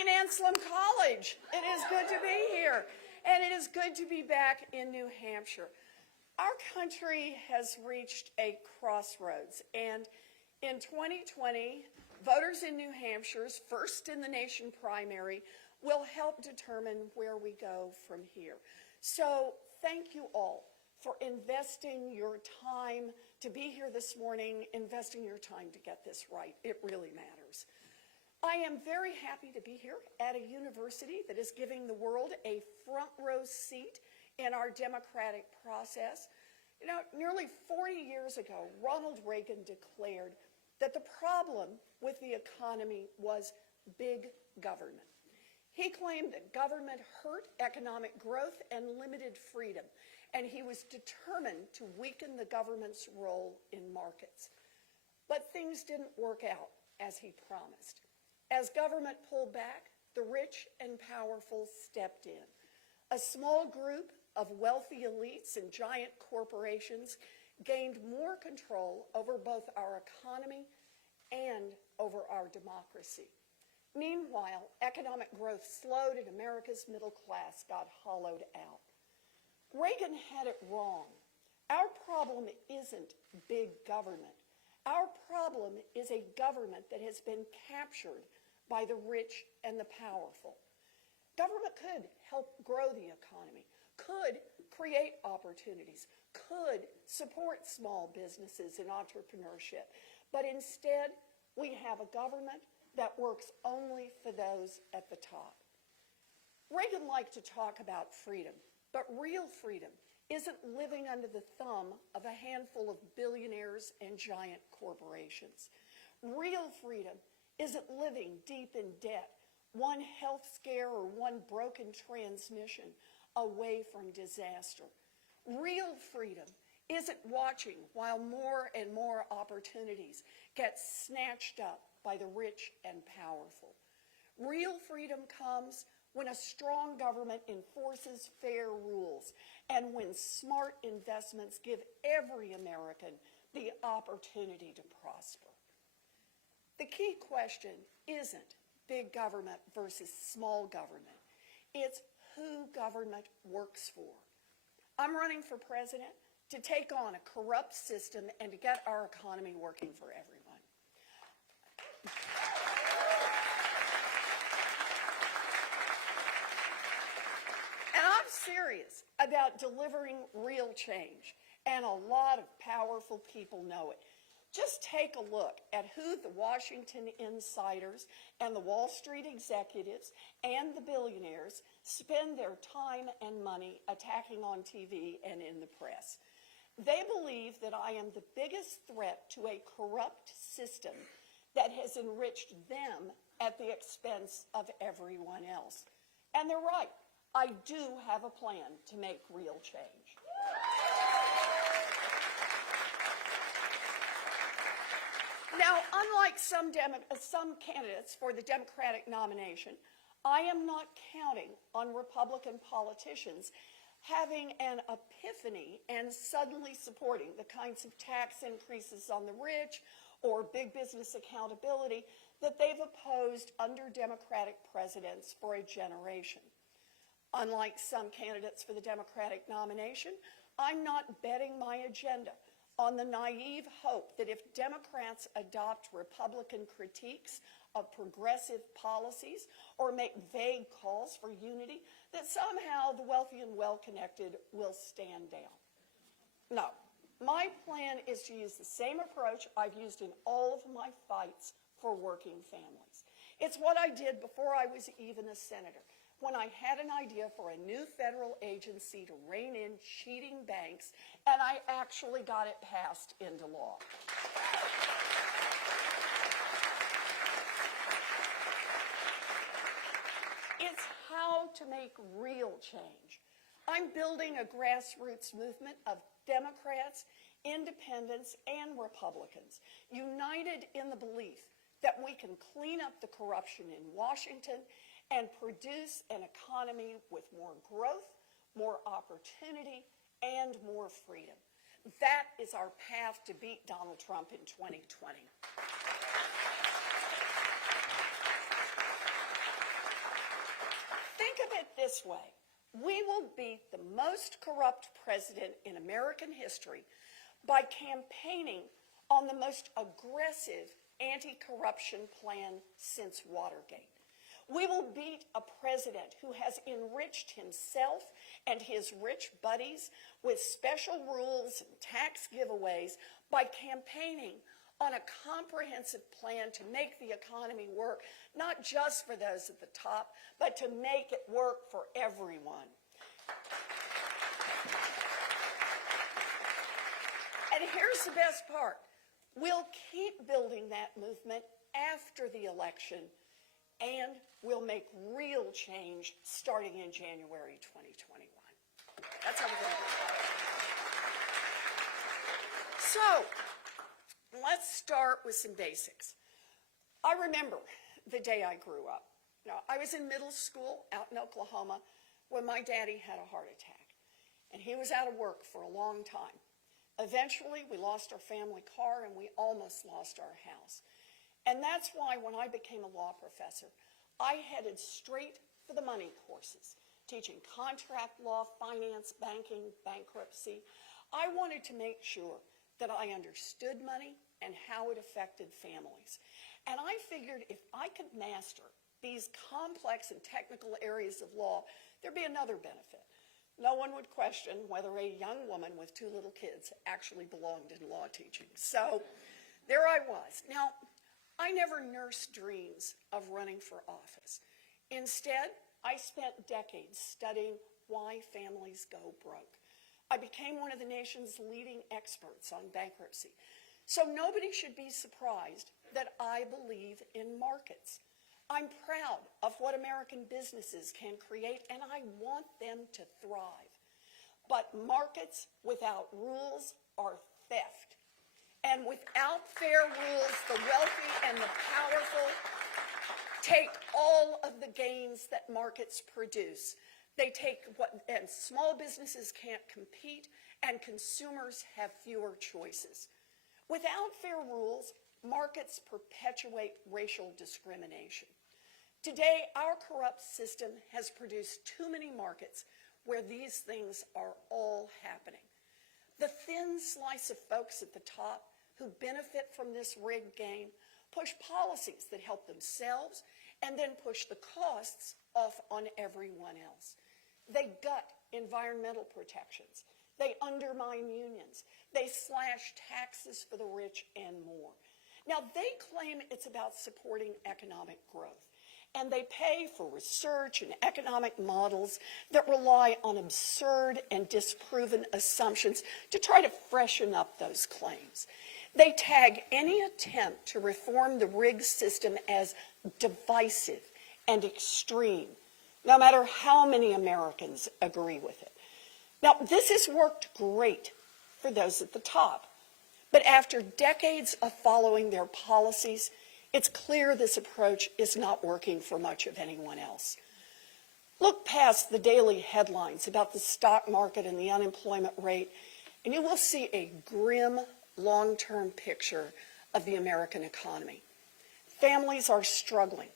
St. Anselm College. It is good to be here, and it is good to be back in New Hampshire. Our country has reached a crossroads, and in 2020, voters in New Hampshire's first in the nation primary will help determine where we go from here. So thank you all for investing your time to be here this morning, investing your time to get this right. It really matters. I am very happy to be here at a university that is giving the world a front row seat in our democratic process. You know, nearly 40 years ago, Ronald Reagan declared that the problem with the economy was big government. He claimed that government hurt economic growth and limited freedom, and he was determined to weaken the government's role in markets. But things didn't work out as he promised. As government pulled back, the rich and powerful stepped in. A small group of wealthy elites and giant corporations gained more control over both our economy and over our democracy. Meanwhile, economic growth slowed and America's middle class got hollowed out. Reagan had it wrong. Our problem isn't big government. Our problem is a government that has been captured by the rich and the powerful. Government could help grow the economy, could create opportunities, could support small businesses and entrepreneurship, but instead we have a government that works only for those at the top. Reagan liked to talk about freedom, but real freedom isn't living under the thumb of a handful of billionaires and giant corporations. Real freedom isn't living deep in debt, one health scare or one broken transmission away from disaster. Real freedom isn't watching while more and more opportunities get snatched up by the rich and powerful. Real freedom comes when a strong government enforces fair rules and when smart investments give every American the opportunity to prosper. The key question isn't big government versus small government. It's who government works for. I'm running for president to take on a corrupt system and to get our economy working for everyone. And I'm serious about delivering real change, and a lot of powerful people know it. Just take a look at who the Washington insiders and the Wall Street executives and the billionaires spend their time and money attacking on TV and in the press. They believe that I am the biggest threat to a corrupt system that has enriched them at the expense of everyone else. And they're right. I do have a plan to make real change. Now, unlike some candidates for the Democratic nomination, I am not counting on Republican politicians having an epiphany and suddenly supporting the kinds of tax increases on the rich or big business accountability that they've opposed under Democratic presidents for a generation. Unlike some candidates for the Democratic nomination, I'm not betting my agenda on the naive hope that if Democrats adopt Republican critiques of progressive policies or make vague calls for unity, that somehow the wealthy and well-connected will stand down. No, my plan is to use the same approach I've used in all of my fights for working families. It's what I did before I was even a senator, when I had an idea for a new federal agency to rein in cheating banks, and I actually got it passed into law. It's how to make real change. I'm building a grassroots movement of Democrats, independents, and Republicans, united in the belief that we can clean up the corruption in Washington and produce an economy with more growth, more opportunity, and more freedom. That is our path to beat Donald Trump in 2020. it this way. We will beat the most corrupt president in American history by campaigning on the most aggressive anti-corruption plan since Watergate. We will beat a president who has enriched himself and his rich buddies with special rules and tax giveaways by campaigning on a comprehensive plan to make the economy work, not just for those at the top, but to make it work for everyone. And here's the best part. We'll keep building that movement after the election, and we'll make real change starting in January 2021. That's how we're going to do it. So, let's start with some basics. I remember the day I grew up. Now, I was in middle school out in Oklahoma when my daddy had a heart attack, and he was out of work for a long time. Eventually, we lost our family car, and we almost lost our house. And that's why when I became a law professor, I headed straight for the money courses, teaching contract law, finance, banking, bankruptcy. I wanted to make sure that I understood money and how it affected families. And I figured if I could master these complex and technical areas of law, there'd be another benefit. No one would question whether a young woman with 2 little kids actually belonged in law teaching. So there I was. Now, I never nursed dreams of running for office. Instead, I spent decades studying why families go broke. I became one of the nation's leading experts on bankruptcy. So nobody should be surprised that I believe in markets. I'm proud of what American businesses can create, and I want them to thrive. But markets without rules are theft. And without fair rules, the wealthy and the powerful take all of the gains that markets produce. They take and small businesses can't compete, and consumers have fewer choices. Without fair rules, markets perpetuate racial discrimination. Today, our corrupt system has produced too many markets where these things are all happening. The thin slice of folks at the top who benefit from this rigged game push policies that help themselves and then push the costs off on everyone else. They gut environmental protections. They undermine unions. They slash taxes for the rich and more. Now, they claim it's about supporting economic growth, and they pay for research and economic models that rely on absurd and disproven assumptions to try to freshen up those claims. They tag any attempt to reform the rigged system as divisive and extreme, no matter how many Americans agree with it. Now, this has worked great for those at the top, but after decades of following their policies, it's clear this approach is not working for much of anyone else. Look past the daily headlines about the stock market and the unemployment rate, and you will see a grim, long-term picture of the American economy. Families are struggling.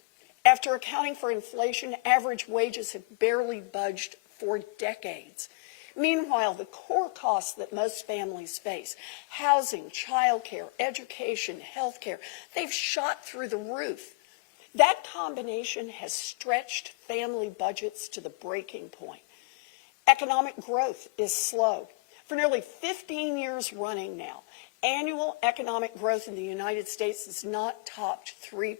After accounting for inflation, average wages have barely budged for decades. Meanwhile, the core costs that most families face, housing, childcare, education, healthcare, they've shot through the roof. That combination has stretched family budgets to the breaking point. Economic growth is slow. For nearly 15 years running now, annual economic growth in the United States has not topped 3%.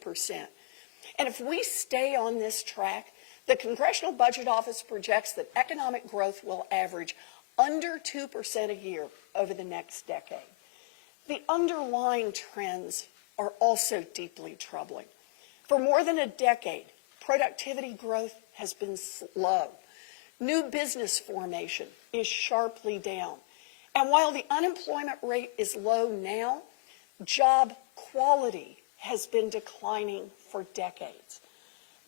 And if we stay on this track, the Congressional Budget Office projects that economic growth will average under 2% a year over the next decade. The underlying trends are also deeply troubling. For more than a decade, productivity growth has been slow. New business formation is sharply down. And while the unemployment rate is low now, job quality has been declining for decades.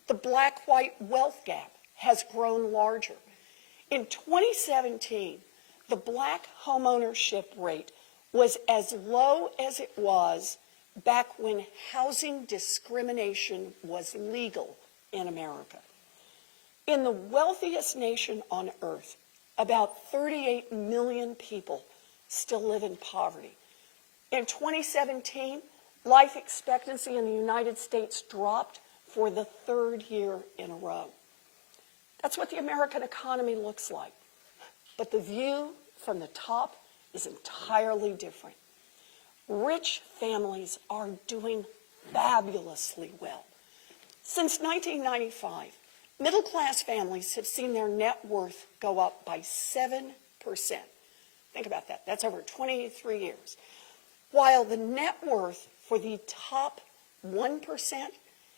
The black-white wealth gap has grown larger. In 2017, the black homeownership rate was as low as it was back when housing discrimination was legal in America. In the wealthiest nation on earth, about 38 million people still live in poverty. In 2017, life expectancy in the United States dropped for the third year in a row. That's what the American economy looks like. But the view from the top is entirely different. Rich families are doing fabulously well. Since 1995, middle-class families have seen their net worth go up by 7%. Think about that. That's over 23 years. While the net worth for the top 1%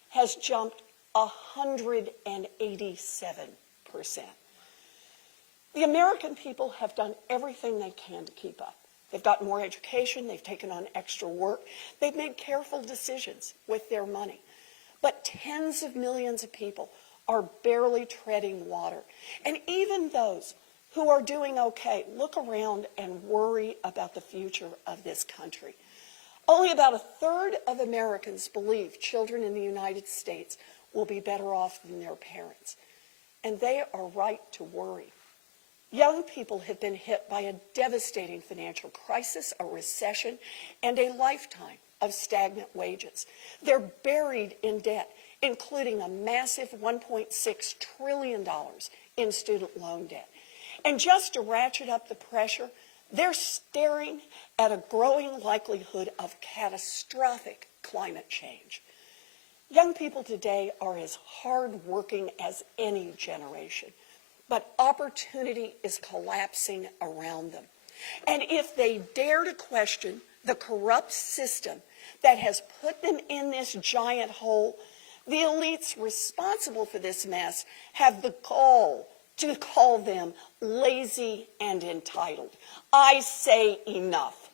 has jumped 187%. The American people have done everything they can to keep up. They've gotten more education, they've taken on extra work, they've made careful decisions with their money. But tens of millions of people are barely treading water. And even those who are doing okay look around and worry about the future of this country. Only about a third of Americans believe children in the United States will be better off than their parents. And they are right to worry. Young people have been hit by a devastating financial crisis, a recession, and a lifetime of stagnant wages. They're buried in debt, including a massive $1.6 trillion in student loan debt. And just to ratchet up the pressure, they're staring at a growing likelihood of catastrophic climate change. Young people today are as hardworking as any generation, but opportunity is collapsing around them. And if they dare to question the corrupt system that has put them in this giant hole, the elites responsible for this mess have the gall to call them lazy and entitled. I say enough.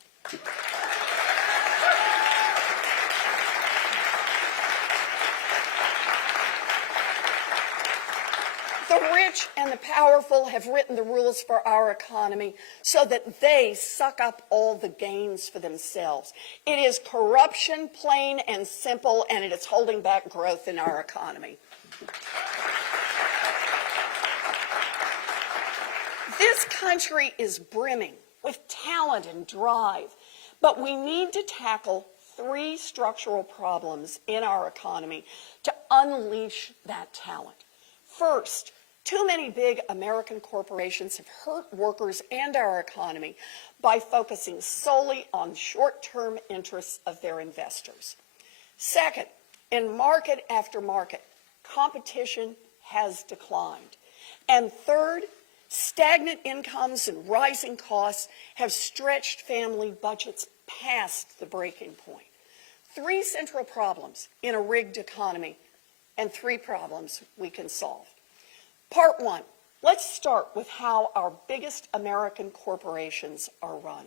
The rich and the powerful have written the rules for our economy so that they suck up all the gains for themselves. It is corruption, plain and simple, and it is holding back growth in our economy. This country is brimming with talent and drive, but we need to tackle three structural problems in our economy to unleash that talent. First, too many big American corporations have hurt workers and our economy by focusing solely on short-term interests of their investors. Second, in market after market, competition has declined. And third, stagnant incomes and rising costs have stretched family budgets past the breaking point. Three central problems in a rigged economy, and three problems we can solve. Part one, let's start with how our biggest American corporations are run.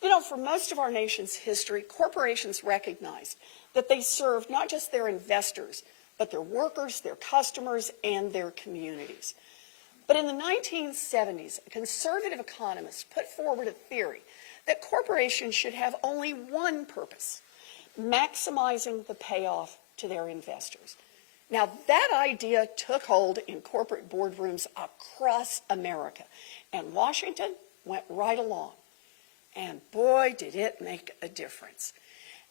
You know, for most of our nation's history, corporations recognized that they serve not just their investors, but their workers, their customers, and their communities. But in the 1970s, a conservative economist put forward a theory that corporations should have only one purpose: maximizing the payoff to their investors. Now, that idea took hold in corporate boardrooms across America, and Washington went right along. And boy, did it make a difference.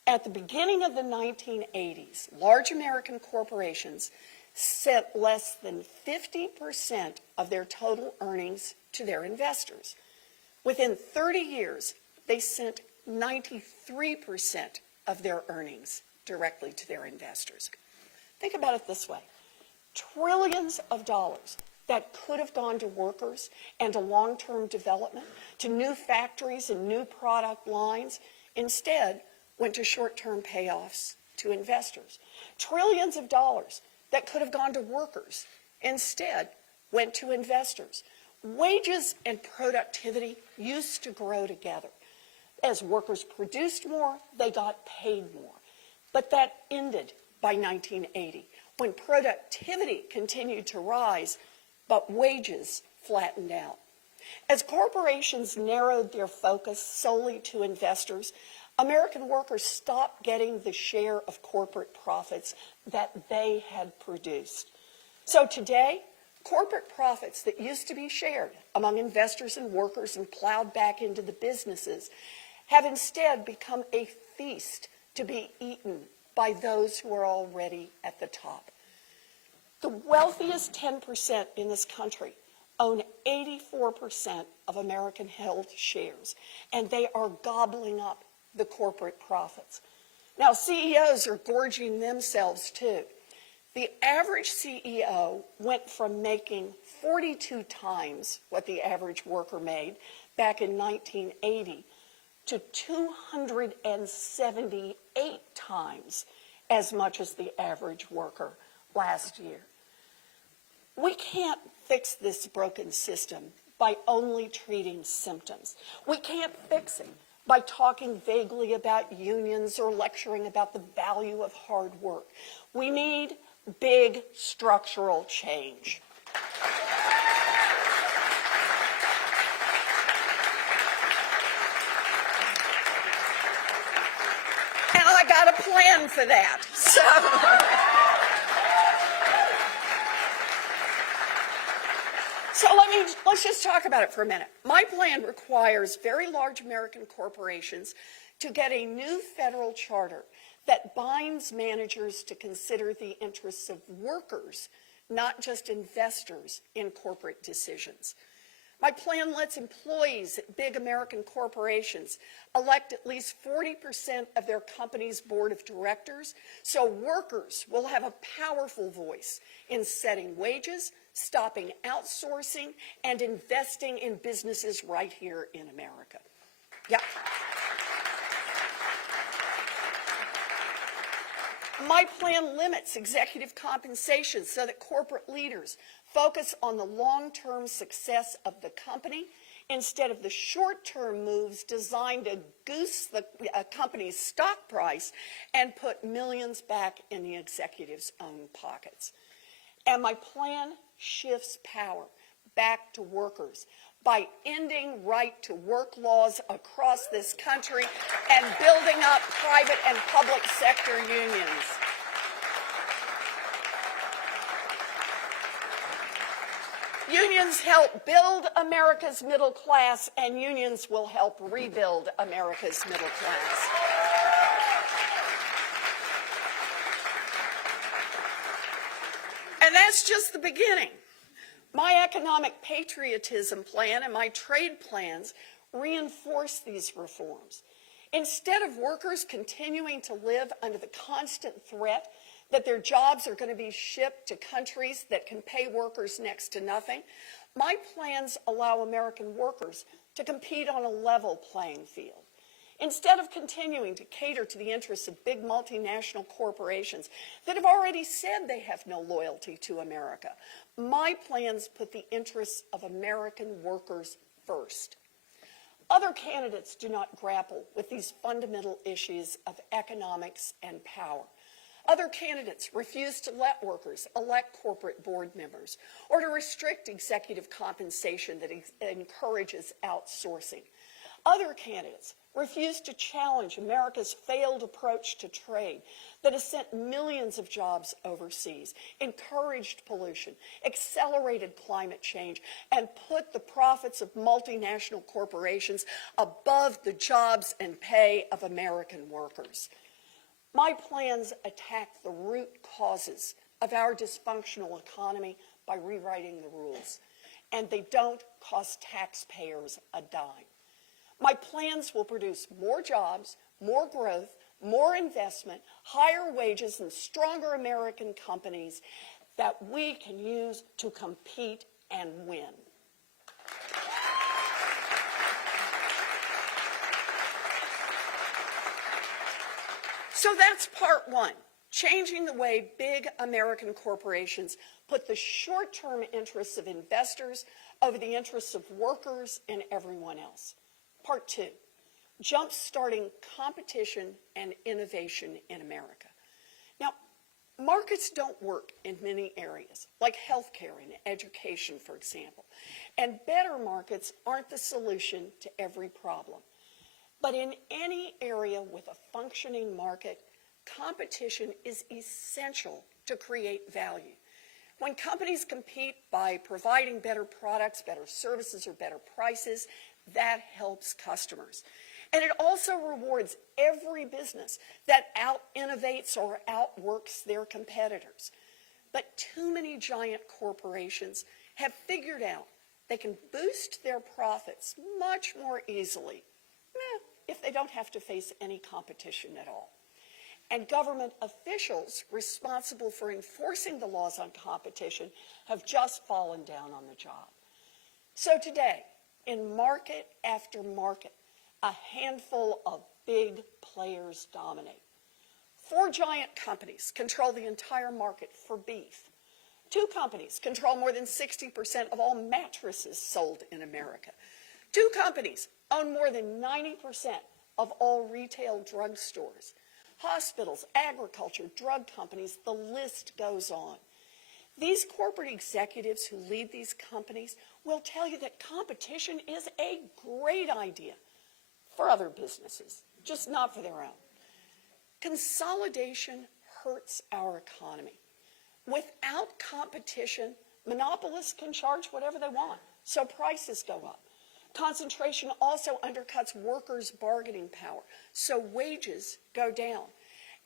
At the beginning of the 1980s, large American corporations sent less than 50% of their total earnings to their investors. Within 30 years, they sent 93% of their earnings directly to their investors. Think about it this way. Trillions of dollars that could have gone to workers and to long-term development, to new factories and new product lines, instead went to short-term payoffs to investors. Trillions of dollars that could have gone to workers instead went to investors. Wages and productivity used to grow together. As workers produced more, they got paid more. But that ended by 1980, when productivity continued to rise, but wages flattened out. As corporations narrowed their focus solely to investors, American workers stopped getting the share of corporate profits that they had produced. So today, Corporate profits that used to be shared among investors and workers and plowed back into the businesses have instead become a feast to be eaten by those who are already at the top. The wealthiest 10% in this country own 84% of American-held shares, and they are gobbling up the corporate profits. Now, CEOs are gorging themselves too. The average CEO went from making 42 times what the average worker made back in 1980 to 278 times as much as the average worker last year. We can't fix this broken system by only treating symptoms. We can't fix it by talking vaguely about unions or lecturing about the value of hard work. We need big structural change. And I got a plan for that. So let's just talk about it for a minute. My plan requires very large American corporations to get a new federal charter that binds managers to consider the interests of workers, not just investors, in corporate decisions. My plan lets employees at big American corporations elect at least 40% of their company's board of directors, so workers will have a powerful voice in setting wages, stopping outsourcing, and investing in businesses right here in America. Yeah. My plan limits executive compensation so that corporate leaders focus on the long-term success of the company instead of the short-term moves designed to goose the company's stock price and put millions back in the executives' own pockets. And my plan shifts power back to workers by ending right-to-work laws across this country and building up private and public sector unions. Unions help build America's middle class, and unions will help rebuild America's middle class. And that's just the beginning. My economic patriotism plan and my trade plans reinforce these reforms. Instead of workers continuing to live under the constant threat that their jobs are going to be shipped to countries that can pay workers next to nothing, my plans allow American workers to compete on a level playing field. Instead of continuing to cater to the interests of big multinational corporations that have already said they have no loyalty to America, my plans put the interests of American workers first. Other candidates do not grapple with these fundamental issues of economics and power. Other candidates refuse to let workers elect corporate board members or to restrict executive compensation that encourages outsourcing. Other candidates refuse to challenge America's failed approach to trade that has sent millions of jobs overseas, encouraged pollution, accelerated climate change, and put the profits of multinational corporations above the jobs and pay of American workers. My plans attack the root causes of our dysfunctional economy by rewriting the rules, and they don't cost taxpayers a dime. My plans will produce more jobs, more growth, more investment, higher wages, and stronger American companies that we can use to compete and win. So that's part one, changing the way big American corporations put the short-term interests of investors over the interests of workers and everyone else. Part two, jump-starting competition and innovation in America. Now, markets don't work in many areas, like healthcare and education, for example. And better markets aren't the solution to every problem. But in any area with a functioning market, competition is essential to create value. When companies compete by providing better products, better services, or better prices, that helps customers. And it also rewards every business that out-innovates or outworks their competitors. But too many giant corporations have figured out they can boost their profits much more easily if they don't have to face any competition at all. And government officials responsible for enforcing the laws on competition have just fallen down on the job. So today, in market after market, a handful of big players dominate. 4 giant companies control the entire market for beef. 2 companies control more than 60% of all mattresses sold in America. 2 companies own more than 90% of all retail drugstores. Hospitals, agriculture, drug companies, the list goes on. These corporate executives who lead these companies will tell you that competition is a great idea for other businesses, just not for their own. Consolidation hurts our economy. Without competition, monopolists can charge whatever they want, so prices go up. Concentration also undercuts workers' bargaining power, so wages go down.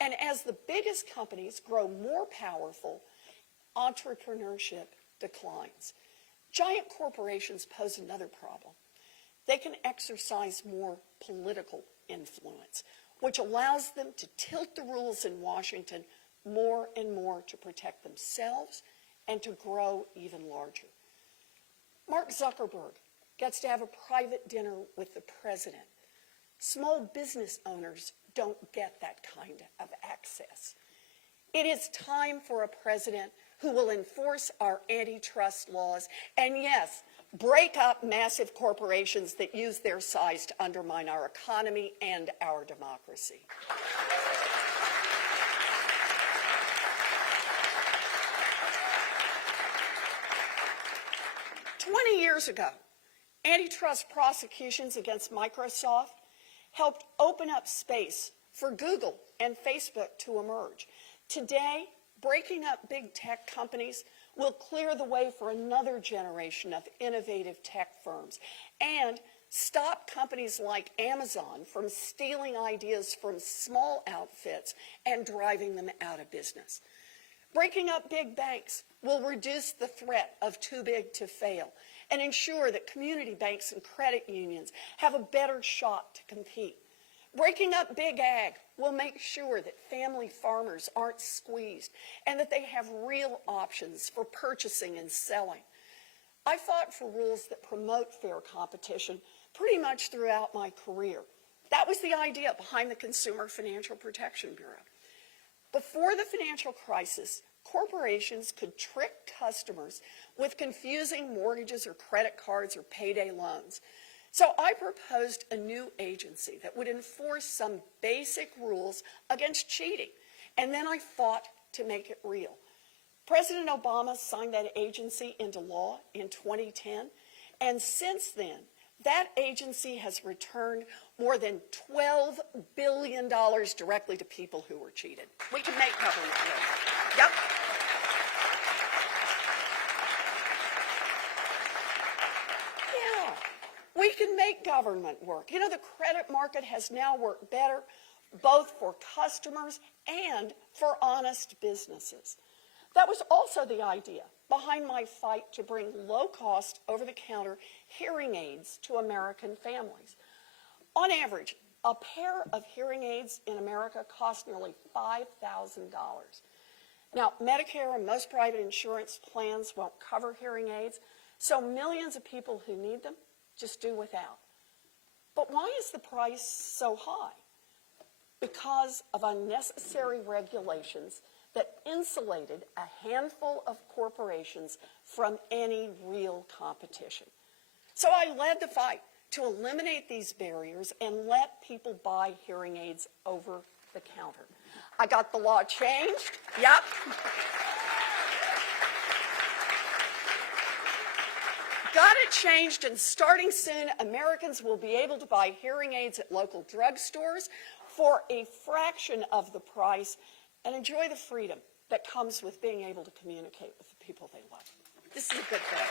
And as the biggest companies grow more powerful, entrepreneurship declines. Giant corporations pose another problem. They can exercise more political influence, which allows them to tilt the rules in Washington more and more to protect themselves and to grow even larger. Mark Zuckerberg gets to have a private dinner with the president. Small business owners don't get that kind of access. It is time for a president who will enforce our antitrust laws and, yes, break up massive corporations that use their size to undermine our economy and our democracy. 20 years ago, antitrust prosecutions against Microsoft helped open up space for Google and Facebook to emerge. Today, breaking up big tech companies will clear the way for another generation of innovative tech firms and stop companies like Amazon from stealing ideas from small outfits and driving them out of business. Breaking up big banks will reduce the threat of too big to fail and ensure that community banks and credit unions have a better shot to compete. Breaking up big ag will make sure that family farmers aren't squeezed and that they have real options for purchasing and selling. I fought for rules that promote fair competition pretty much throughout my career. That was the idea behind the Consumer Financial Protection Bureau. Before the financial crisis, corporations could trick customers with confusing mortgages or credit cards or payday loans. So I proposed a new agency that would enforce some basic rules against cheating, and then I fought to make it real. President Obama signed that agency into law in 2010, and since then, that agency has returned more than $12 billion directly to people who were cheated. We can make government work. Yep. Yeah, we can make government work. You know, the credit market has now worked better, both for customers and for honest businesses. That was also the idea behind my fight to bring low-cost, over-the-counter hearing aids to American families. On average, a pair of hearing aids in America costs nearly $5,000. Now, Medicare and most private insurance plans won't cover hearing aids, so millions of people who need them just do without. But why is the price so high? Because of unnecessary regulations that insulated a handful of corporations from any real competition. So I led the fight to eliminate these barriers and let people buy hearing aids over the counter. I got the law changed. Yep. Got it changed, and starting soon, Americans will be able to buy hearing aids at local drugstores for a fraction of the price and enjoy the freedom that comes with being able to communicate with the people. people they love. This is a good thing.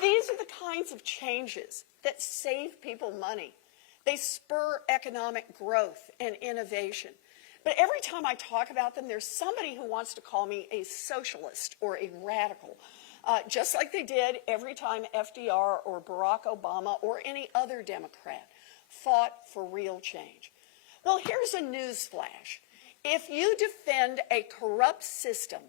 These are the kinds of changes that save people money. They spur economic growth and innovation. But every time I talk about them, there's somebody who wants to call me a socialist or a radical, just like they did every time FDR or Barack Obama or any other Democrat fought for real change. Well, here's a news flash. If you defend a corrupt system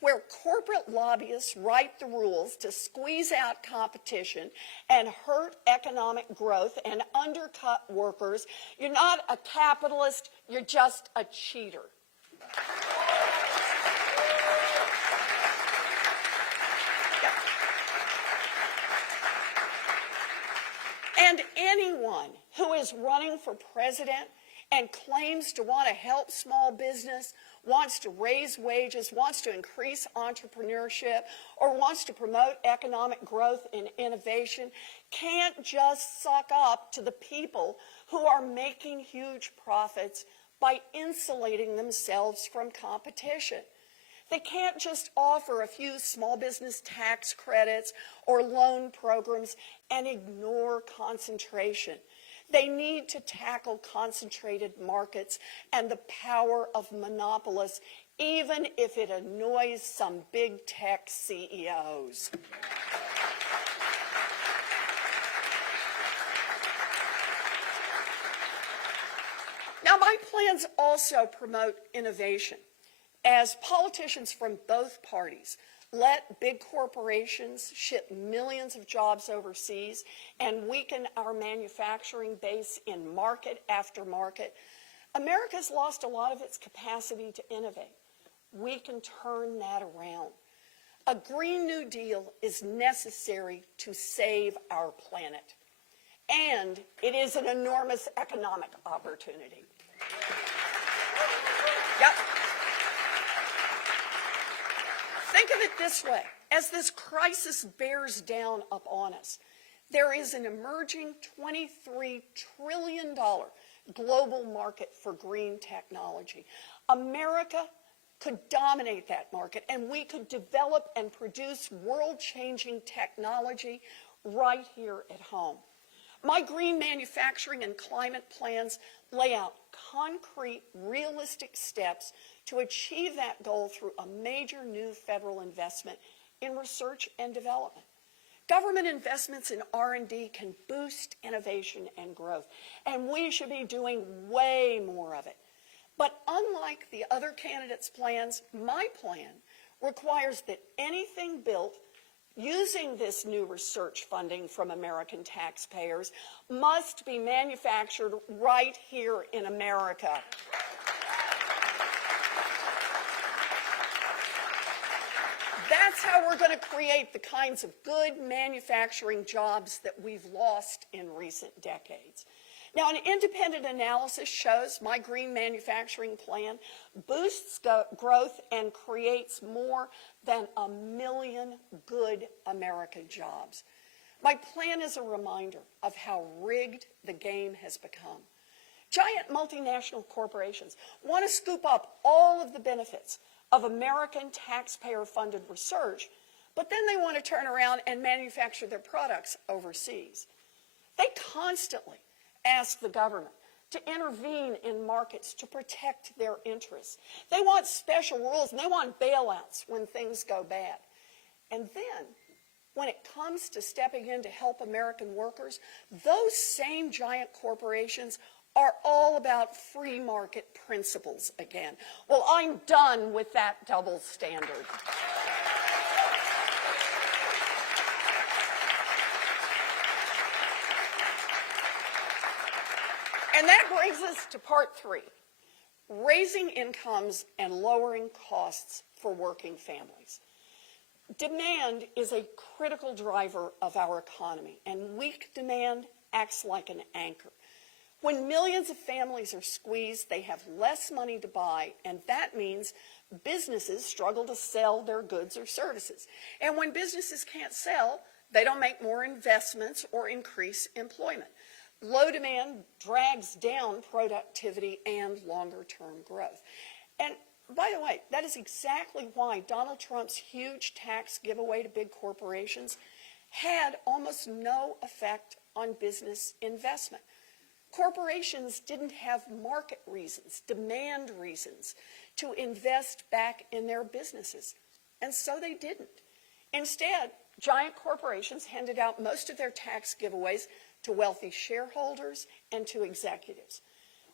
where corporate lobbyists write the rules to squeeze out competition and hurt economic growth and undercut workers, you're not a capitalist, you're just a cheater. And anyone who is running for president and claims to want to help small business, wants to raise wages, wants to increase entrepreneurship, or wants to promote economic growth and innovation can't just suck up to the people who are making huge profits by insulating themselves from competition. They can't just offer a few small business tax credits or loan programs and ignore concentration. They need to tackle concentrated markets and the power of monopolists, even if it annoys some big tech CEOs. Now, my plans also promote innovation. As politicians from both parties let big corporations ship millions of jobs overseas and weaken our manufacturing base in market after market, America's lost a lot of its capacity to innovate. We can turn that around. A Green New Deal is necessary to save our planet, and it is an enormous economic opportunity. Yep. Think of it this way. As this crisis bears down upon us, there is an emerging $23 trillion global market for green technology. America could dominate that market, and we could develop and produce world-changing technology right here at home. My green manufacturing and climate plans lay out concrete, realistic steps to achieve that goal through a major new federal investment in research and development. Government investments in R&D can boost innovation and growth, and we should be doing way more of it. But unlike the other candidates' plans, my plan requires that anything built using this new research funding from American taxpayers must be manufactured right here in America. That's how we're going to create the kinds of good manufacturing jobs that we've lost in recent decades. Now, an independent analysis shows my green manufacturing plan boosts growth and creates more than 1 million good American jobs. My plan is a reminder of how rigged the game has become. Giant multinational corporations want to scoop up all of the benefits of American taxpayer-funded research, but then they want to turn around and manufacture their products overseas. They constantly ask the government to intervene in markets to protect their interests. They want special rules, and they want bailouts when things go bad. And then, when it comes to stepping in to help American workers, those same giant corporations are all about free market principles again. Well, I'm done with that double standard. And that brings us to part 3, raising incomes and lowering costs for working families. Demand is a critical driver of our economy, and weak demand acts like an anchor. When millions of families are squeezed, they have less money to buy, and that means businesses struggle to sell their goods or services. And when businesses can't sell, they don't make more investments or increase employment. Low demand drags down productivity and longer-term growth. by the way, that is exactly why Donald Trump's huge tax giveaway to big corporations had almost no effect on business investment. Corporations didn't have market reasons, demand reasons to invest back in their businesses, and so they didn't. Instead, giant corporations handed out most of their tax giveaways to wealthy shareholders and to executives.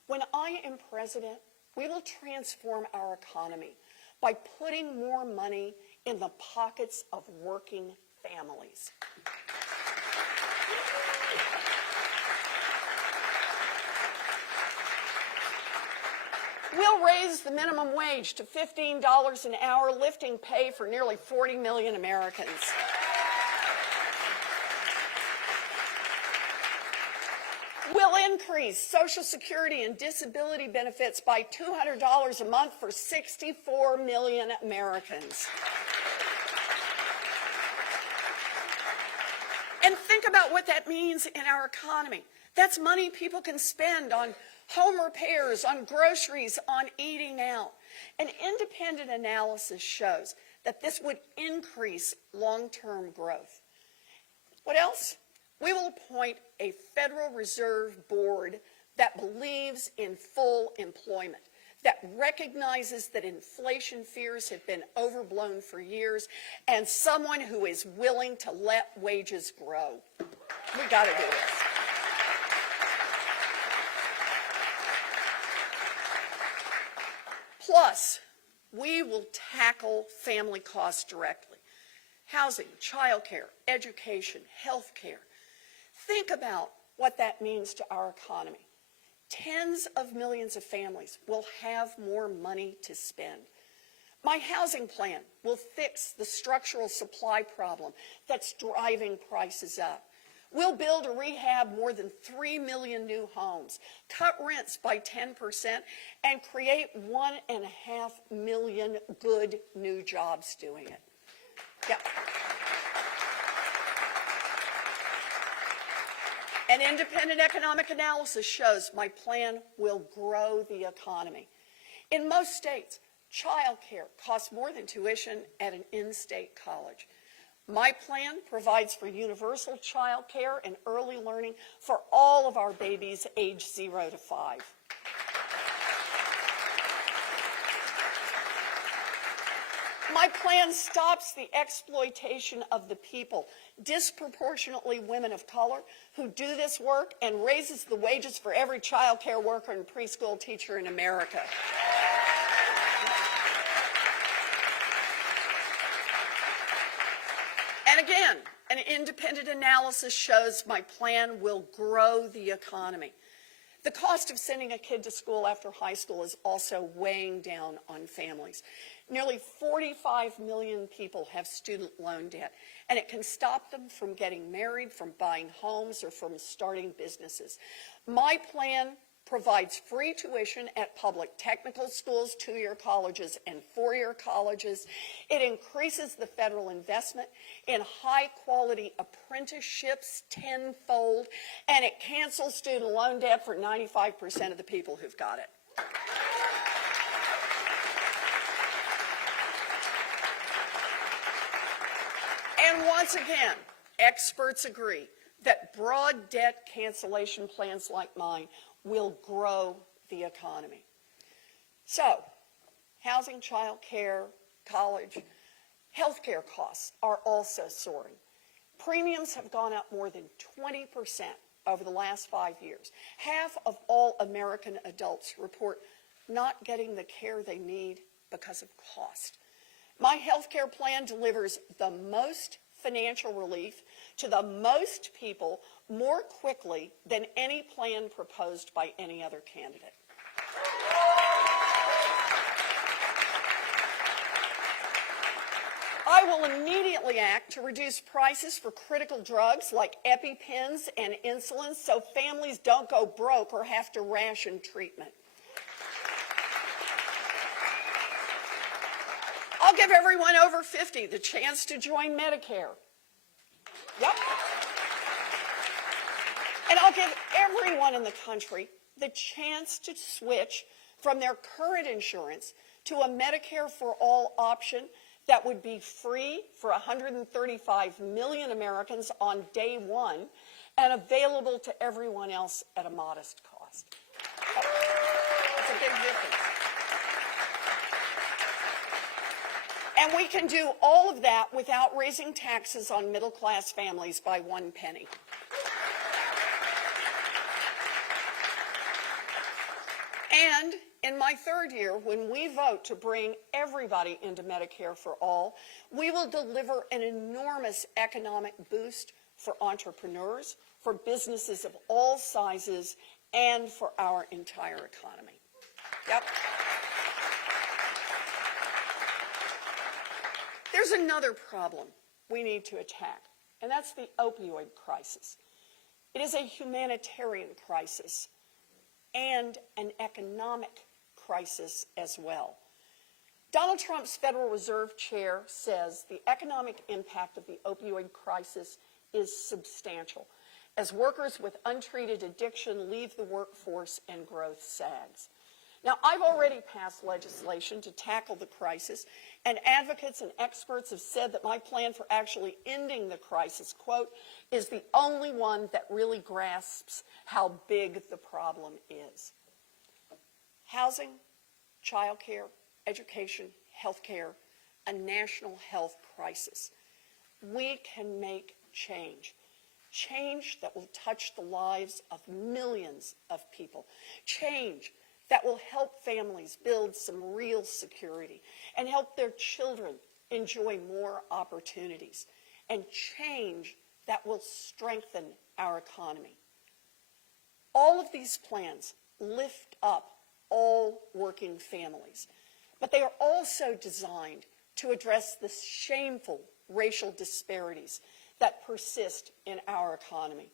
When I am president, we will transform our economy by putting more money in the pockets of working families. We'll raise the minimum wage to $15 an hour, lifting pay for nearly 40 million Americans. We'll increase Social Security and disability benefits by $200 a month for 64 million Americans. And think about what that means in our economy. That's money people can spend on home repairs, on groceries, on eating out. An independent analysis shows that this would increase long-term growth. What else? We will appoint a Federal Reserve Board that believes in full employment, that recognizes that inflation fears have been overblown for years, and someone who is willing to let wages grow. We got to do this. Plus, we will tackle family costs directly. Housing, childcare, education, health care. Think about what that means to our economy. Tens of millions of families will have more money to spend. My housing plan will fix the structural supply problem that's driving prices up. We'll build or rehab more than 3 million new homes, cut rents by 10%, and create 1.5 million good new jobs doing it. Yeah. An independent economic analysis shows my plan will grow the economy. In most states, child care costs more than tuition at an in-state college. My plan provides for universal child care and early learning for all of our babies aged 0 to 5. My plan stops the exploitation of the people, disproportionately women of color, who do this work, and raises the wages for every child care worker and preschool teacher in America. And again, an independent analysis shows my plan will grow the economy. The cost of sending a kid to school after high school is also weighing down on families. Nearly 45 million people have student loan debt, and it can stop them from getting married, from buying homes, or from starting businesses. My plan provides free tuition at public technical schools, 2-year colleges, and 4-year colleges. It increases the federal investment in high-quality apprenticeships tenfold, and it cancels student loan debt for 95% of the people who've got it. And once again, experts agree that broad debt cancellation plans like mine will grow the economy. So, housing, child care, college, health care costs are also soaring. Premiums have gone up more than 20% over the last 5 years. Half of all American adults report not getting the care they need because of cost. My health care plan delivers the most financial relief to the most people more quickly than any plan proposed by any other candidate. I will immediately act to reduce prices for critical drugs like EpiPens and insulin so families don't go broke or have to ration treatment. I'll give everyone over 50 the chance to join Medicare. Yep. And I'll give everyone in the country the chance to switch from their current insurance to a Medicare for All option that would be free for 135 million Americans on day one and available to everyone else at a modest cost. That's a big difference. And we can do all of that without raising taxes on middle-class families by 1 penny. And in my third year, when we vote to bring everybody into Medicare for All, we will deliver an enormous economic boost for entrepreneurs, for businesses of all sizes, and for our entire economy. Yep. There's another problem we need to attack, and that's the opioid crisis. It is a humanitarian crisis and an economic crisis as well. Donald Trump's Federal Reserve Chair says the economic impact of the opioid crisis is substantial as workers with untreated addiction leave the workforce and growth sags. Now, I've already passed legislation to tackle the crisis, and advocates and experts have said that my plan for actually ending the crisis, quote, is the only one that really grasps how big the problem is. Housing, childcare, education, healthcare, a national health crisis. We can make change. Change that will touch the lives of millions of people. Change that will help families build some real security and help their children enjoy more opportunities. And change that will strengthen our economy. All of these plans lift up all working families, but they are also designed to address the shameful racial disparities that persist in our economy.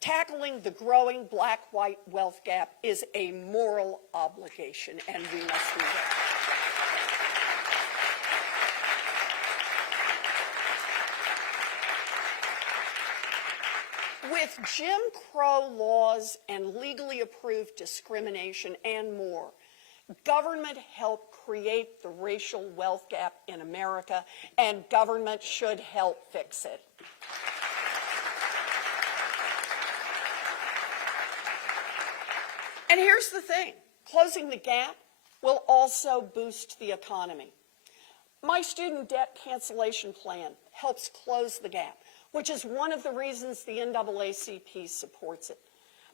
Tackling the growing black-white wealth gap is a moral obligation, and we must do that. With Jim Crow laws and legally approved discrimination and more, government helped create the racial wealth gap in America, and government should help fix it. And here's the thing, closing the gap will also boost the economy. My student debt cancellation plan helps close the gap, which is one of the reasons the NAACP supports it.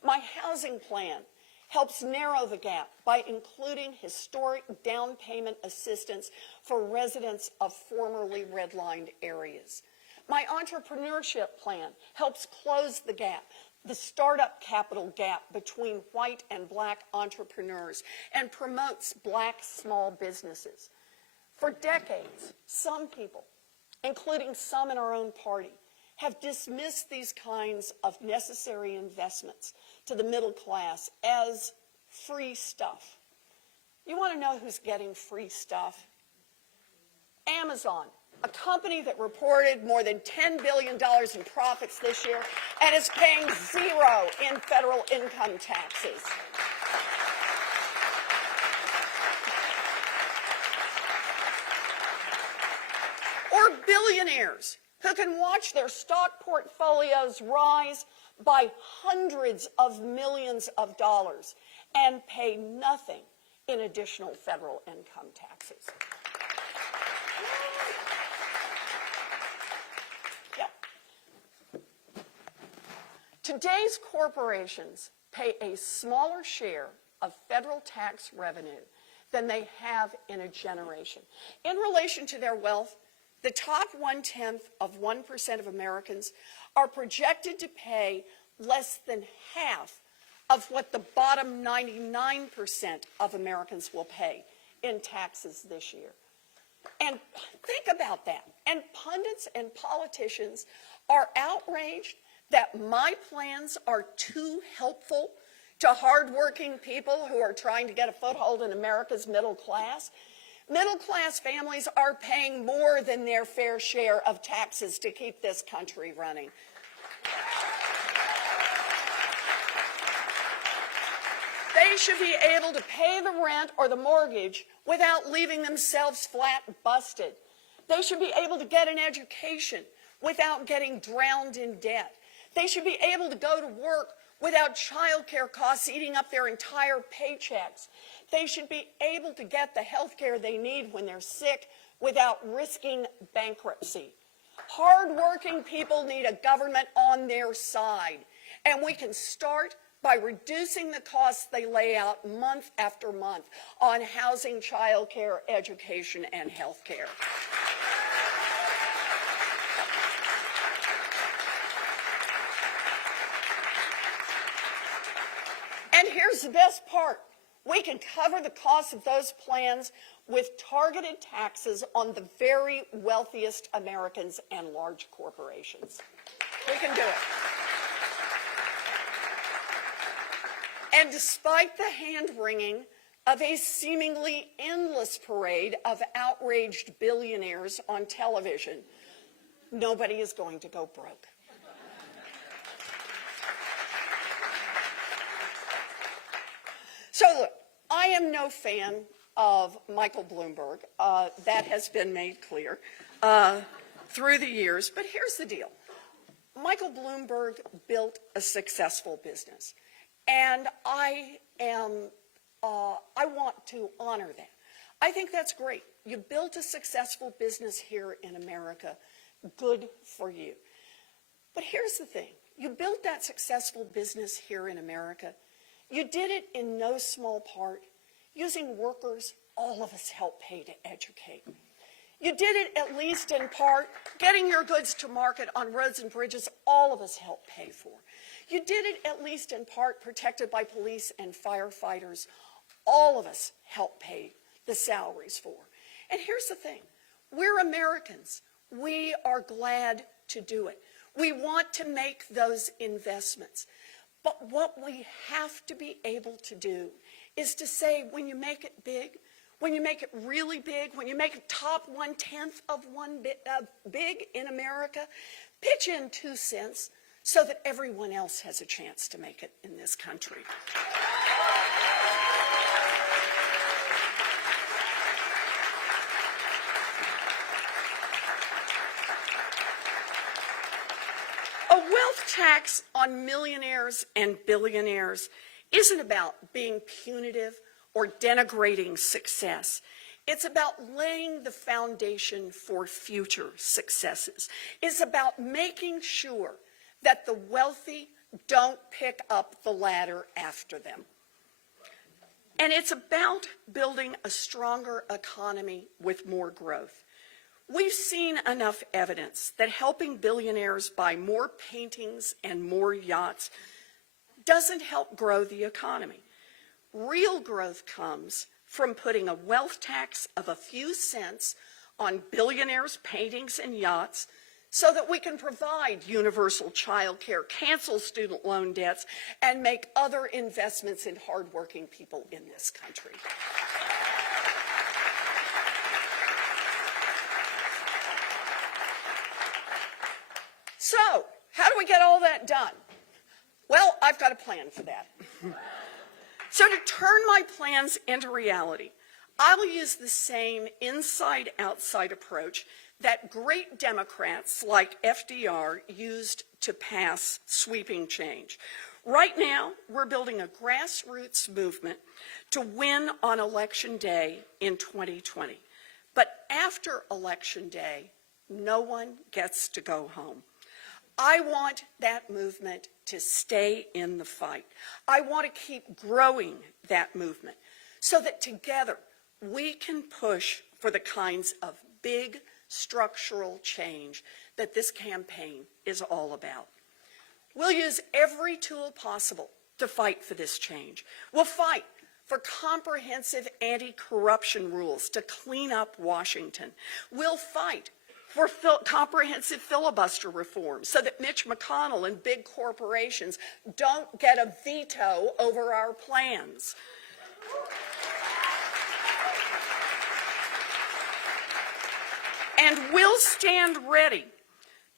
My housing plan helps narrow the gap by including historic down payment assistance for residents of formerly redlined areas. My entrepreneurship plan helps close the gap, the startup capital gap between white and black entrepreneurs, and promotes black small businesses. For decades, some people, including some in our own party, have dismissed these kinds of necessary investments to the middle class as free stuff. You want to know who's getting free stuff? Amazon, a company that reported more than $10 billion in profits this year and is paying zero in federal income taxes. Or billionaires who can watch their stock portfolios rise by hundreds of millions of dollars and pay nothing in additional federal income taxes. Today's corporations pay a smaller share of federal tax revenue than they have in a generation. In relation to their wealth, the top 0.1% of Americans are projected to pay less than half of what the bottom 99% of Americans will pay in taxes this year. And think about that. And pundits and politicians are outraged that my plans are too helpful to hardworking people who are trying to get a foothold in America's middle class. Middle-class families are paying more than their fair share of taxes to keep this country running. They should be able to pay the rent or the mortgage without leaving themselves flat busted. They should be able to get an education without getting drowned in debt. They should be able to go to work without child care costs eating up their entire paychecks. They should be able to get the health care they need when they're sick without risking bankruptcy. Hard-working people need a government on their side, and we can start by reducing the costs they lay out month after month on housing, child care, education, and health care. And here's the best part. We can cover the cost of those plans with targeted taxes on the very wealthiest Americans and large corporations. We can do it. And despite the hand-wringing of a seemingly endless parade of outraged billionaires on television, nobody is going to go broke. So look, I am no fan of Michael Bloomberg. That has been made clear through the years. But here's the deal. Michael Bloomberg built a successful business. And I want to honor that. I think that's great. You built a successful business here in America. Good for you. But here's the thing. You built that successful business here in America. You did it in no small part using workers all of us help pay to educate. You did it at least in part getting your goods to market on roads and bridges all of us help pay for. You did it at least in part protected by police and firefighters all of us help pay the salaries for. And here's the thing. We're Americans. We are glad to do it. We want to make those investments. But what we have to be able to do is to say, when you make it big, when you make it really big, when you make it top 1/10 of big in America, pitch in 2 cents so that everyone else has a chance to make it in this country. A wealth tax on millionaires and billionaires isn't about being punitive or denigrating success. It's about laying the foundation for future successes. It's about making sure that the wealthy don't pick up the ladder after them. And it's about building a stronger economy with more growth. We've seen enough evidence that helping billionaires buy more paintings and more yachts doesn't help grow the economy. Real growth comes from putting a wealth tax of a few cents on billionaires' paintings and yachts so that we can provide universal child care, cancel student loan debts, and make other investments in hardworking people in this country. So, how do we get all that done? Well, I've got a plan for that. So to turn my plans into reality, I'll use the same inside-outside approach that great Democrats like FDR used to pass sweeping change. Right now, we're building a grassroots movement to win on Election Day in 2020. But after Election Day, no one gets to go home. I want that movement to stay in the fight. I want to keep growing that movement so that together we can push for the kinds of big structural change that this campaign is all about. We'll use every tool possible to fight for this change. We'll fight for comprehensive anti-corruption rules to clean up Washington. We'll fight for comprehensive filibuster reform so that Mitch McConnell and big corporations don't get a veto over our plans. And we'll stand ready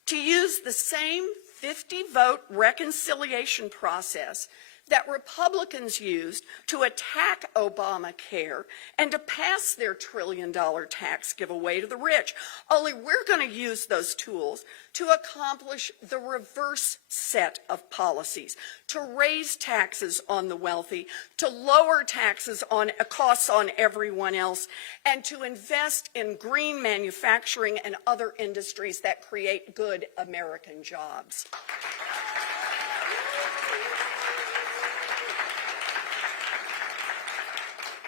to use the same 50-vote reconciliation process that Republicans used to attack Obamacare and to pass their trillion-dollar tax giveaway to the rich. Only we're going to use those tools to accomplish the reverse set of policies, to raise taxes on the wealthy, to lower taxes on costs on everyone else, and to invest in green manufacturing and other industries that create good American jobs.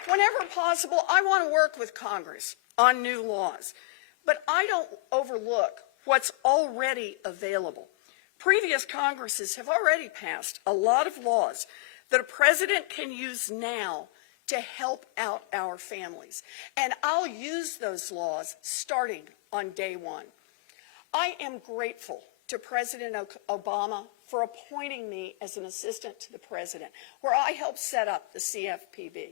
Whenever possible, I want to work with Congress on new laws, but I don't overlook what's already available. Previous Congresses have already passed a lot of laws that a president can use now to help out our families, and I'll use those laws starting on day one. I am grateful to President Obama for appointing me as an assistant to the president, where I helped set up the CFPB.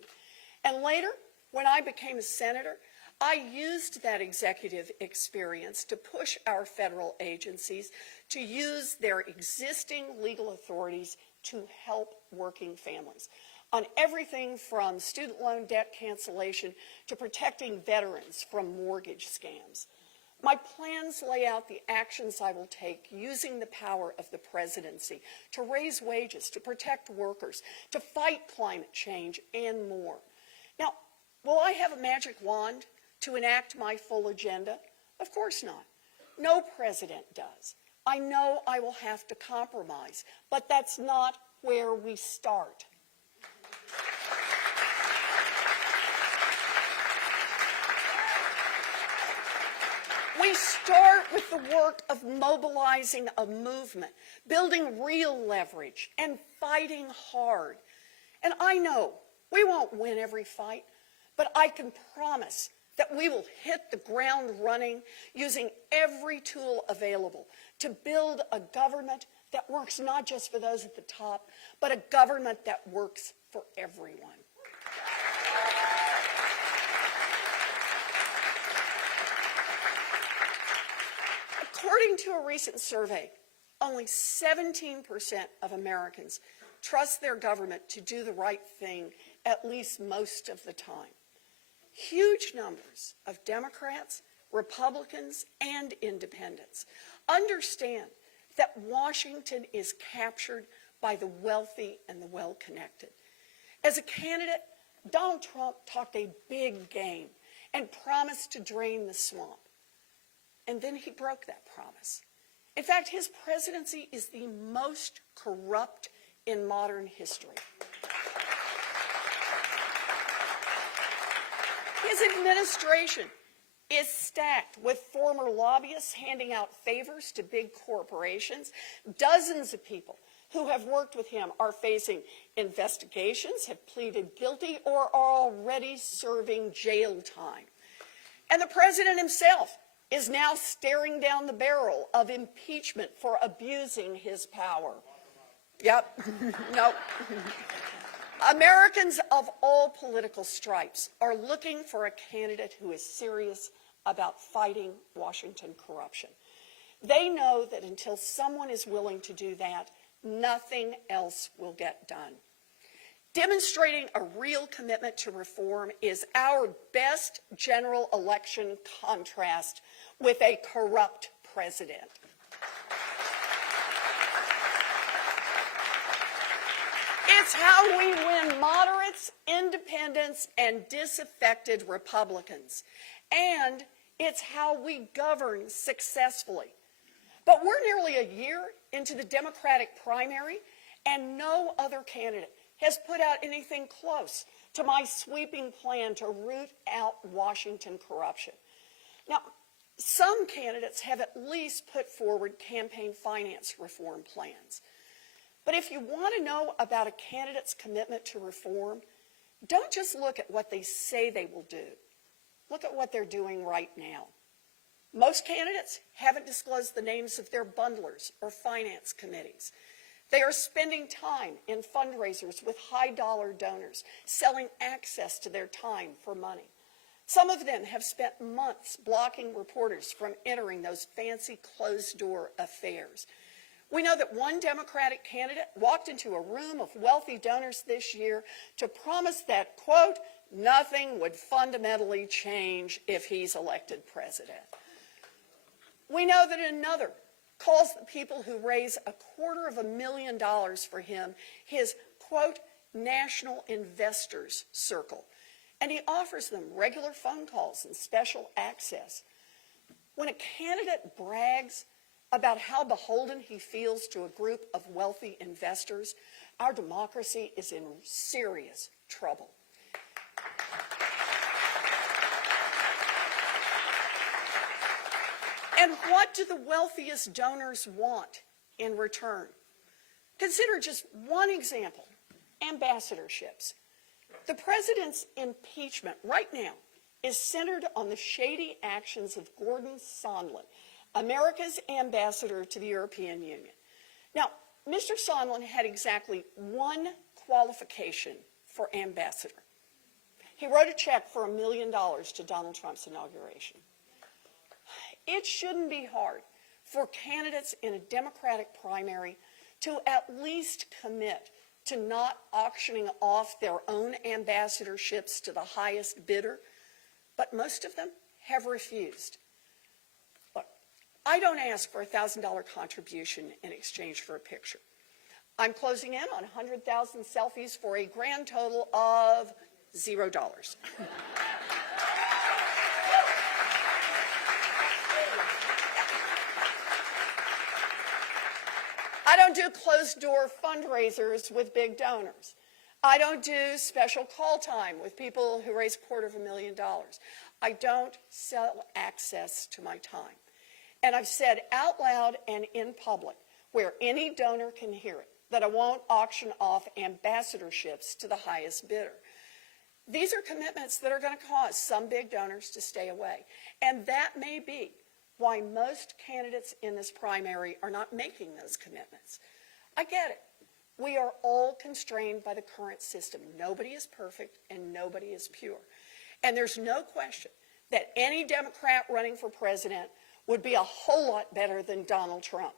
And later, when I became a senator, I used that executive experience to push our federal agencies to use their existing legal authorities to help working families on everything from student loan debt cancellation to protecting veterans from mortgage scams. My plans lay out the actions I will take using the power of the presidency to raise wages, to protect workers, to fight climate change, and more. Now, will I have a magic wand to enact my full agenda? Of course not. No president does. I know I will have to compromise, but that's not where we start. We start with the work of mobilizing a movement, building real leverage, and fighting hard. And I know we won't win every fight, but I can promise that we will hit the ground running using every tool available to build a government that works not just for those at the top, but a government that works for everyone. According to a recent survey, only 17% of Americans trust their government to do the right thing at least most of the time. Huge numbers of Democrats, Republicans, and independents understand that Washington is captured by the wealthy and the well-connected. As a candidate, Donald Trump talked a big game and promised to drain the swamp. And then he broke that promise. In fact, his presidency is the most corrupt in modern history. His administration is stacked with former lobbyists handing out favors to big corporations. Dozens of people who have worked with him are facing investigations, have pleaded guilty, or are already serving jail time. And the president himself is now staring down the barrel of impeachment for abusing his power. Yep, nope. Americans of all political stripes are looking for a candidate who is serious about fighting Washington corruption. They know that until someone is willing to do that, nothing else will get done. Demonstrating a real commitment to reform is our best general election contrast with a corrupt president. It's how we win moderates, independents, and disaffected Republicans. And it's how we govern successfully. But we're nearly a year into the Democratic primary, and no other candidate has put out anything close to my sweeping plan to root out Washington corruption. Now, some candidates have at least put forward campaign finance reform plans. But if you want to know about a candidate's commitment to reform, don't just look at what they say they will do. Look at what they're doing right now. Most candidates haven't disclosed the names of their bundlers or finance committees. They are spending time in fundraisers with high-dollar donors, selling access to their time for money. Some of them have spent months blocking reporters from entering those fancy closed-door affairs. We know that one Democratic candidate walked into a room of wealthy donors this year to promise that, quote, nothing would fundamentally change if he's elected president. We know that another calls the people who raise $250,000 for him his, quote, national investors circle, and he offers them regular phone calls and special access. When a candidate brags about how beholden he feels to a group of wealthy investors, our democracy is in serious trouble. And what do the wealthiest donors want in return? Consider just one example, ambassadorships. The president's impeachment right now is centered on the shady actions of Gordon Sondland, America's ambassador to the European Union. Now, Mr. Sondland had exactly one qualification for ambassador. He wrote a check for $1 million to Donald Trump's inauguration. It shouldn't be hard for candidates in a Democratic primary to at least commit to not auctioning off their own ambassadorships to the highest bidder, but most of them have refused. Look, I don't ask for a $1,000 contribution in exchange for a picture. I'm closing in on 100,000 selfies for a grand total of $0. I don't do closed-door fundraisers with big donors. I don't do special call time with people who raise $250,000. I don't sell access to my time. And I've said out loud and in public, where any donor can hear it, that I won't auction off ambassadorships to the highest bidder. These are commitments that are going to cause some big donors to stay away. And that may be why most candidates in this primary are not making those commitments. I get it. We are all constrained by the current system. Nobody is perfect and nobody is pure. And there's no question that any Democrat running for president would be a whole lot better than Donald Trump.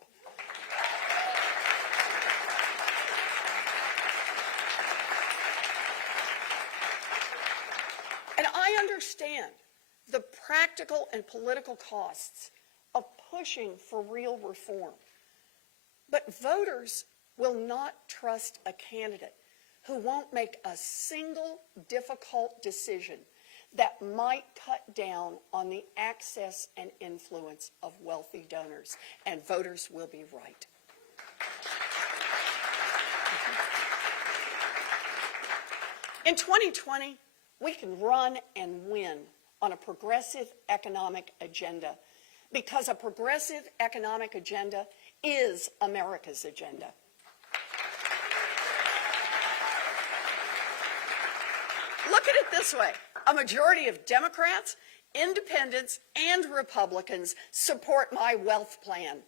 And I understand the practical and political costs of pushing for real reform. But voters will not trust a candidate who won't make a single difficult decision that might cut down on the access and influence of wealthy donors. And voters will be right. In 2020, we can run and win on a progressive economic agenda, because a progressive economic agenda is America's agenda. Look at it this way. A majority of Democrats, independents, and Republicans support my wealth plan.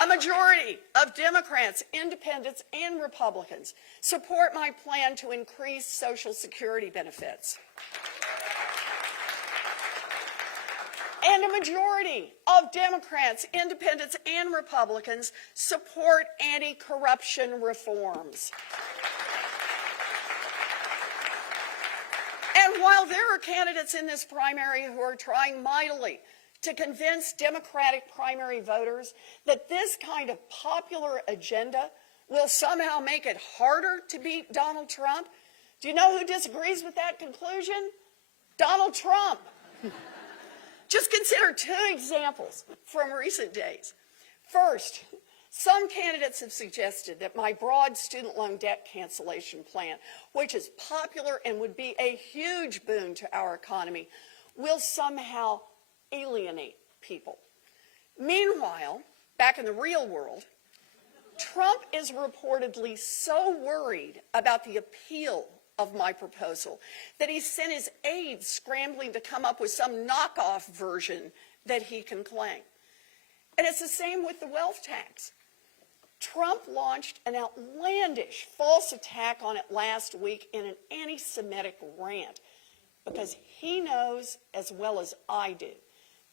A majority of Democrats, independents, and Republicans support my plan to increase Social Security benefits. And a majority of Democrats, independents, and Republicans support anti-corruption reforms. And while there are candidates in this primary who are trying mightily to convince Democratic primary voters that this kind of popular agenda will somehow make it harder to beat Donald Trump, do you know who disagrees with that conclusion? Donald Trump. Just consider two examples from recent days. First, some candidates have suggested that my broad student loan debt cancellation plan, which is popular and would be a huge boon to our economy, will somehow alienate people. Meanwhile, back in the real world, Trump is reportedly so worried about the appeal of my proposal that he sent his aides scrambling to come up with some knockoff version that he can claim. And it's the same with the wealth tax. Trump launched an outlandish false attack on it last week in an anti-Semitic rant because he knows as well as I do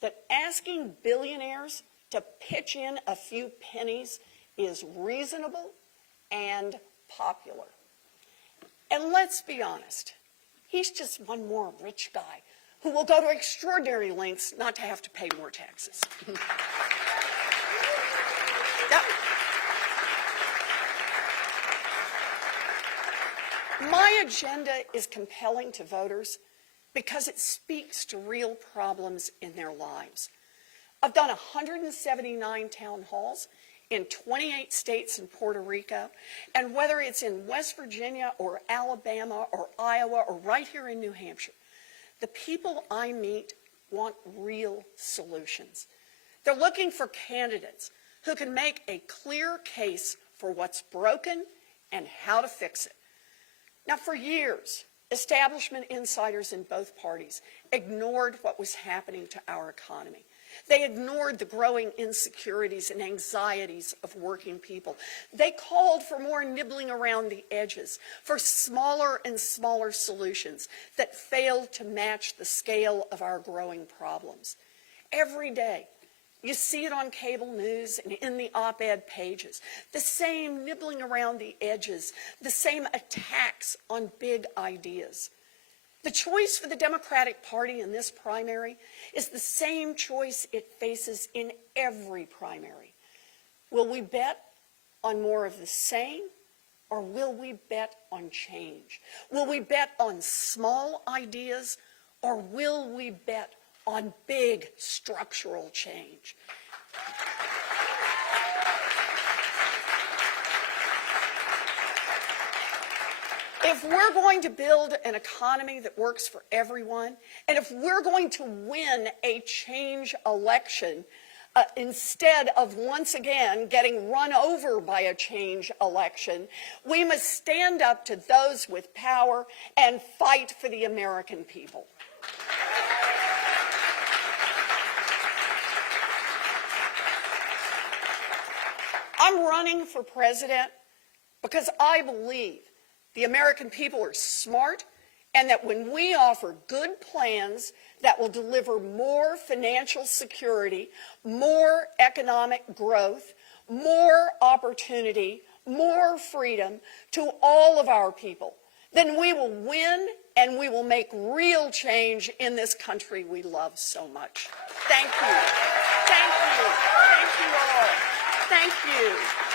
that asking billionaires to pitch in a few pennies is reasonable and popular. And let's be honest, he's just one more rich guy who will go to extraordinary lengths not to have to pay more taxes. Yep. My agenda is compelling to voters because it speaks to real problems in their lives. I've done 179 town halls in 28 states and Puerto Rico, and whether it's in West Virginia or Alabama or Iowa or right here in New Hampshire, the people I meet want real solutions. They're looking for candidates who can make a clear case for what's broken and how to fix it. Now, for years, establishment insiders in both parties ignored what was happening to our economy. They ignored the growing insecurities and anxieties of working people. They called for more nibbling around the edges, for smaller and smaller solutions that failed to match the scale of our growing problems. Every day, you see it on cable news and in the op-ed pages, the same nibbling around the edges, the same attacks on big ideas. The choice for the Democratic Party in this primary is the same choice it faces in every primary. Will we bet on more of the same, or will we bet on change? Will we bet on small ideas, or will we bet on big structural change? If we're going to build an economy that works for everyone, and if we're going to win a change election, instead of once again getting run over by a change election, we must stand up to those with power and fight for the American people. I'm running for president because I believe the American people are smart, and that when we offer good plans that will deliver more financial security, more economic growth, more opportunity, more freedom to all of our people, then we will win and we will make real change in this country we love so much. Thank you. Thank you. Thank you all. Thank you.